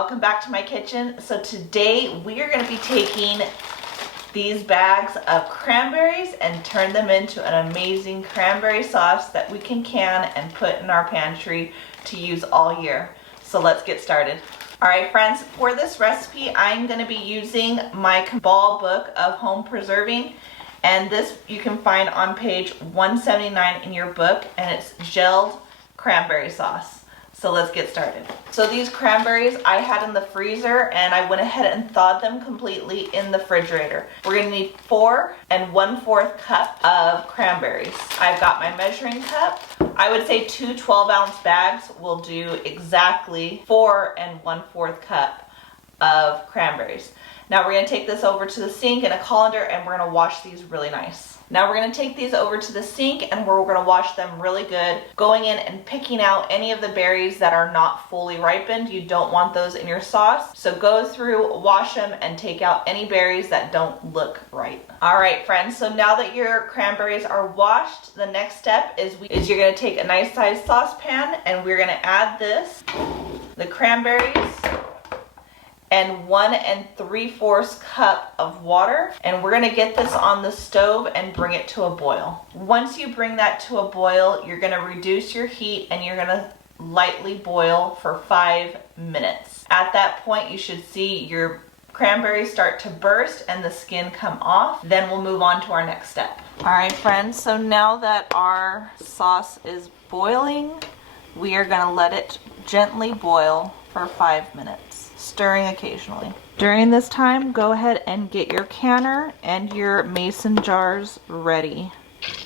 welcome back to my kitchen. So today we are going to be taking these bags of cranberries and turn them into an amazing cranberry sauce that we can and put in our pantry to use all year. So let's get started. Alright friends, for this recipe I'm going to be using my Ball book of home preserving, and this you can find on page 179 in your book, and it's gelled cranberry sauce. So let's get started. So these cranberries I had in the freezer, and I went ahead and thawed them completely in the refrigerator. We're gonna need 4 1/4 cup of cranberries. I've got my measuring cup. I would say 2 12-ounce bags will do exactly 4 1/4 cup of cranberries. Now we're gonna take this over to the sink in a colander, and we're gonna wash these really nice. Now we're gonna take these over to the sink, and we're gonna wash them really good, going in and picking out any of the berries that are not fully ripened. You don't want those in your sauce. So go through, wash them, and take out any berries that don't look right. All right, friends, so now that your cranberries are washed, the next step is you're gonna take a nice sized saucepan, and we're gonna add the cranberries, and 1 3/4 cup of water, and we're gonna get this on the stove and bring it to a boil. Once you bring that to a boil, you're gonna reduce your heat and you're gonna lightly boil for 5 minutes. At that point, you should see your cranberries start to burst and the skin come off. Then we'll move on to our next step. All right, friends, so now that our sauce is boiling, we are gonna let it gently boil for 5 minutes, stirring occasionally. During this time, go ahead and get your canner and your mason jars ready.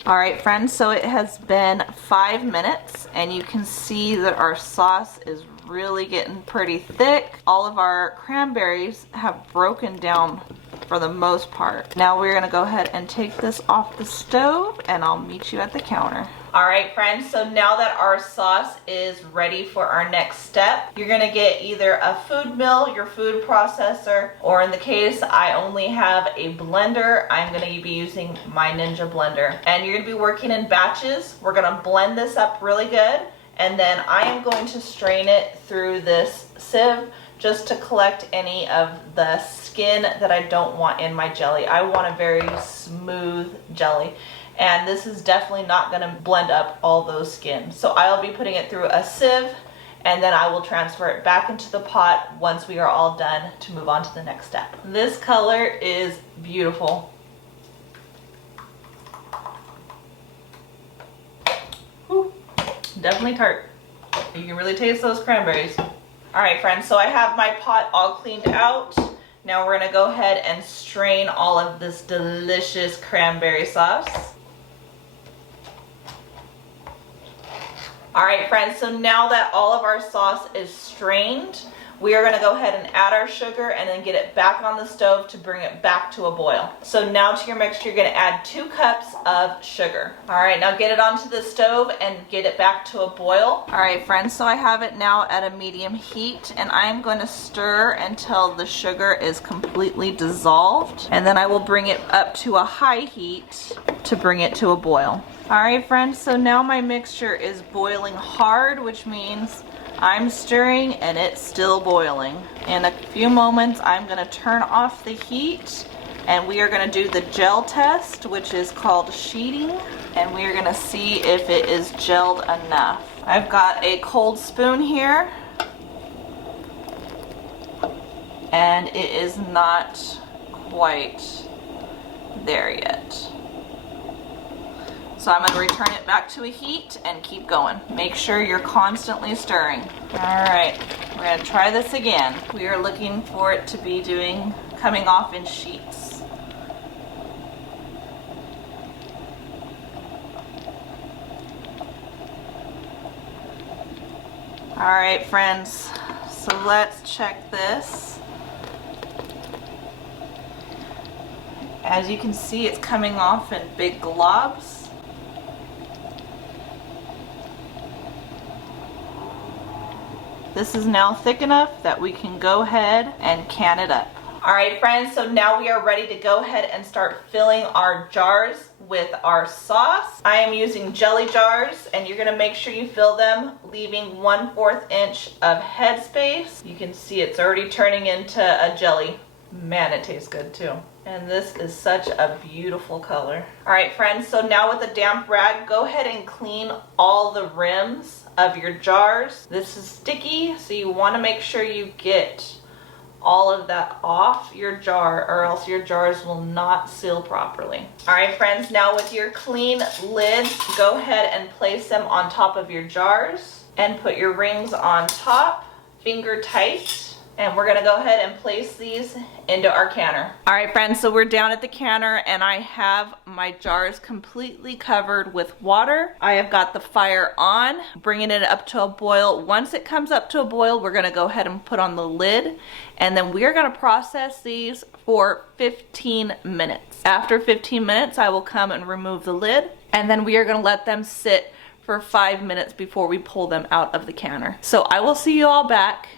All right, friends, so it has been 5 minutes, and you can see that our sauce is really getting pretty thick. All of our cranberries have broken down for the most part. Now we're gonna go ahead and take this off the stove, and I'll meet you at the counter. All right, friends, so now that our sauce is ready for our next step, you're gonna get either a food mill, your food processor, or in the case I only have a blender, I'm gonna be using my Ninja blender. And you're gonna be working in batches. We're gonna blend this up really good, and then I am going to strain it through this sieve just to collect any of the skin that I don't want in my jelly. I want a very smooth jelly, and this is definitely not going to blend up all those skins. So I'll be putting it through a sieve, and then I will transfer it back into the pot once we are all done to move on to the next step. This color is beautiful. Whew. Definitely tart. You can really taste those cranberries. All right, friends, so I have my pot all cleaned out. Now we're gonna go ahead and strain all of this delicious cranberry sauce. All right, friends, so now that all of our sauce is strained, we are gonna go ahead and add our sugar and then get it back on the stove to bring it back to a boil. So now to your mixture, you're gonna add 2 cups of sugar. All right, now get it onto the stove and get it back to a boil. All right, friends, so I have it now at a medium heat, and I'm going to stir until the sugar is completely dissolved, and then I will bring it up to a high heat to bring it to a boil. All right, friends, so now my mixture is boiling hard, which means I'm stirring and it's still boiling. In a few moments, I'm gonna turn off the heat, and we are gonna do the gel test, which is called sheeting, and we are gonna see if it is gelled enough. I've got a cold spoon here, and it is not quite there yet. So I'm going to return it back to a heat and keep going. Make sure you're constantly stirring. All right, we're going to try this again. We are looking for it to be coming off in sheets. All right, friends, so let's check this. As you can see, it's coming off in big globs. This is now thick enough that we can go ahead and can it up. All right, friends, so now we are ready to go ahead and start filling our jars with our sauce. I am using jelly jars, and you're gonna make sure you fill them, leaving 1/4 inch of headspace. You can see it's already turning into a jelly. Man, it tastes good too. And this is such a beautiful color. All right, friends, so now with a damp rag, go ahead and clean all the rims of your jars. This is sticky, so you wanna make sure you get all of that off your jar, or else your jars will not seal properly. All right, friends, now with your clean lids, go ahead and place them on top of your jars and put your rings on top, finger tight. And we're gonna go ahead and place these into our canner. All right, friends, so we're down at the canner and I have my jars completely covered with water. I have got the fire on, bringing it up to a boil. Once it comes up to a boil, we're gonna go ahead and put on the lid, and then we are gonna process these for 15 minutes. After 15 minutes, I will come and remove the lid, and then we are gonna let them sit for 5 minutes before we pull them out of the canner. So I will see you all back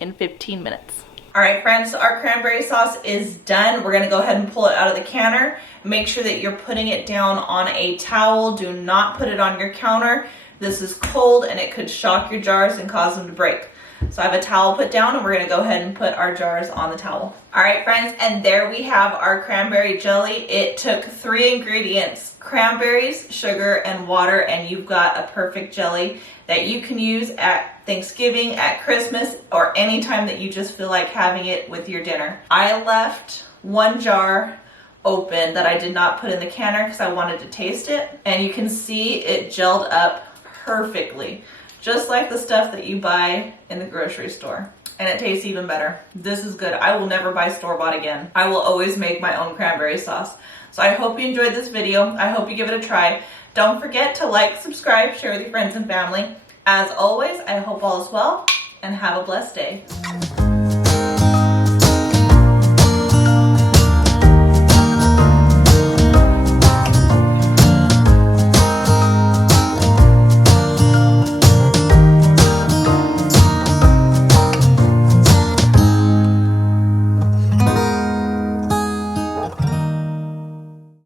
in 15 minutes. All right, friends, so our cranberry sauce is done. We're gonna go ahead and pull it out of the canner. Make sure that you're putting it down on a towel. Do not put it on your counter. This is cold and it could shock your jars and cause them to break. So I have a towel put down, and we're gonna go ahead and put our jars on the towel. All right, friends, and there we have our cranberry jelly. It took 3 ingredients: cranberries, sugar, and water, and you've got a perfect jelly that you can use at Thanksgiving, at Christmas, or any time that you just feel like having it with your dinner. I left 1 jar open that I did not put in the canner because I wanted to taste it, and you can see it gelled up perfectly, just like the stuff that you buy in the grocery store. And it tastes even better. This is good. I will never buy store-bought again. I will always make my own cranberry sauce. So I hope you enjoyed this video. I hope you give it a try. Don't forget to like, subscribe, share with your friends and family. As always, I hope all is well, and have a blessed day.